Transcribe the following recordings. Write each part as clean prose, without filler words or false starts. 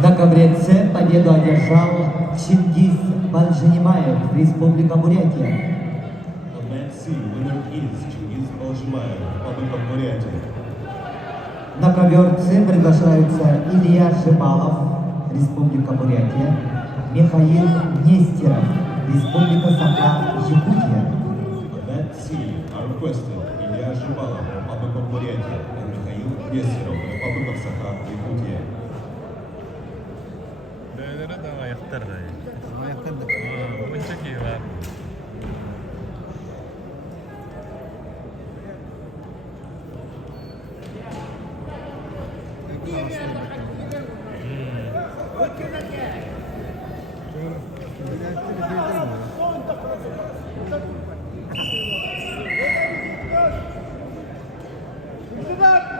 На ковре С победу одержал Чингиз Банжанимаев, Республика Бурятия. On mat C, winner is Chingiz Baljimaev, Republic of Buryatia. На ковер С приглашаются Илья Шибалов, Республика Бурятия, Михаил Нестеров, Республика Саха-Якутия. On mat C are requested Ilya Zhibalov, Republic of Buryatia, and Mikhail Nesterov, Republic of Sakha-Yakutia. Böyleleri de ayaklar da iyi. Ayaklar da. Bugün çok iyi var. Çok bak.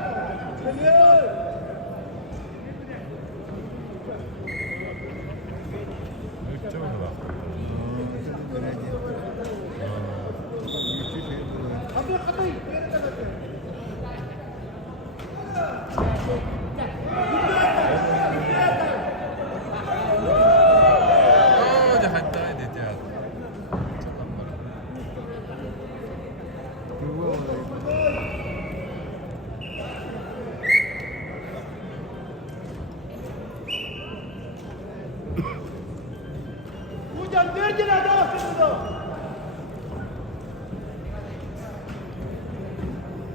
ده حتى عادي تعال. Hocam verdiler daha aslında.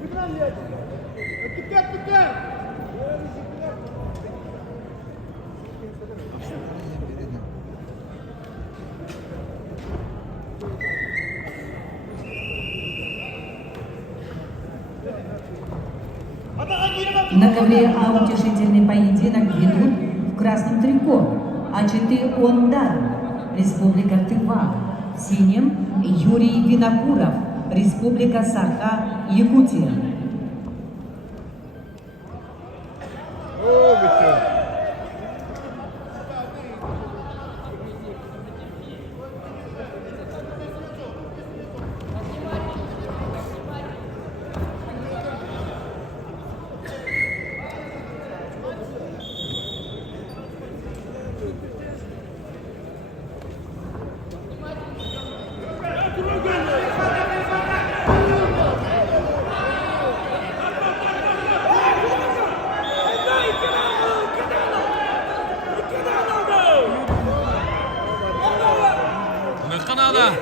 Güzel ya. Dikkat dikkat. На ковре А утешительный поединок ведут в красном трико А4 Ондар, Республика Тыва, в синем Юрий Винокуров, Республика Саха-Якутия. Kanada.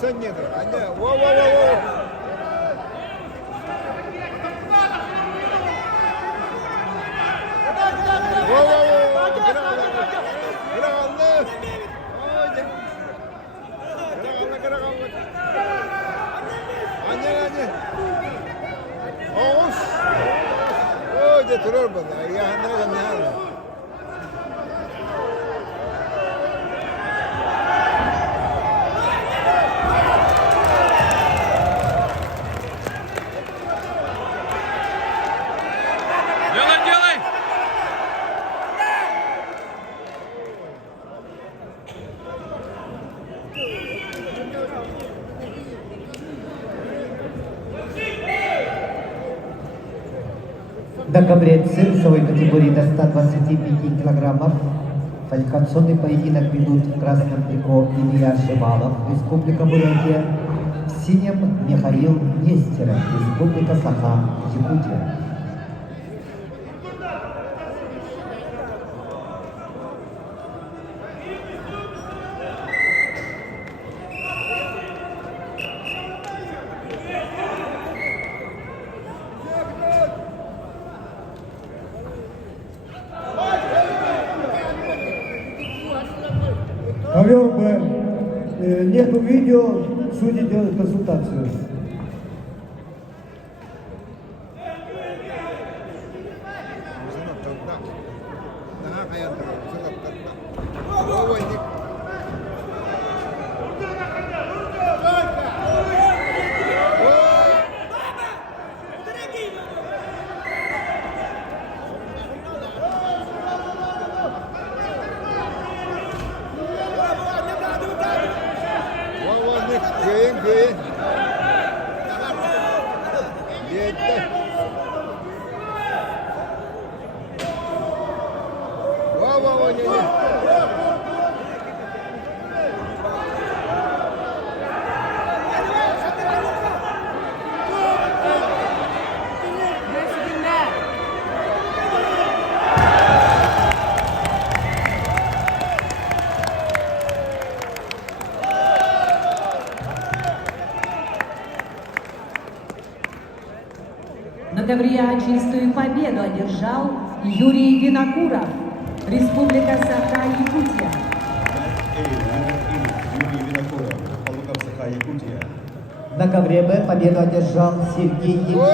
Sen nedir? Anne, wow wow wow. Wow wow wow. Kırak Allah. Kırak Allah. Anne. Oğuz. O götürür bana. Ya ne? Делай! На ковре С весовой категории до 125 килограммов квалификационный поединок ведут в красном трико Илья Шибалов, Республика Бурятия, в синем Михаил Нестеров, Республика Саха-Якутия. Ковер Б. Нету видео, судьи делают консультацию. аян тұрар. Сылап Ой, не. Во, не, кöyün. Yetti. Во, не. На ковре чистую победу одержал Юрий Винокуров, Республика Саха-Якутия. Юрий Винокуров, Республика Саха-Якутия. На ковре Б победу одержал Сергей Якимов.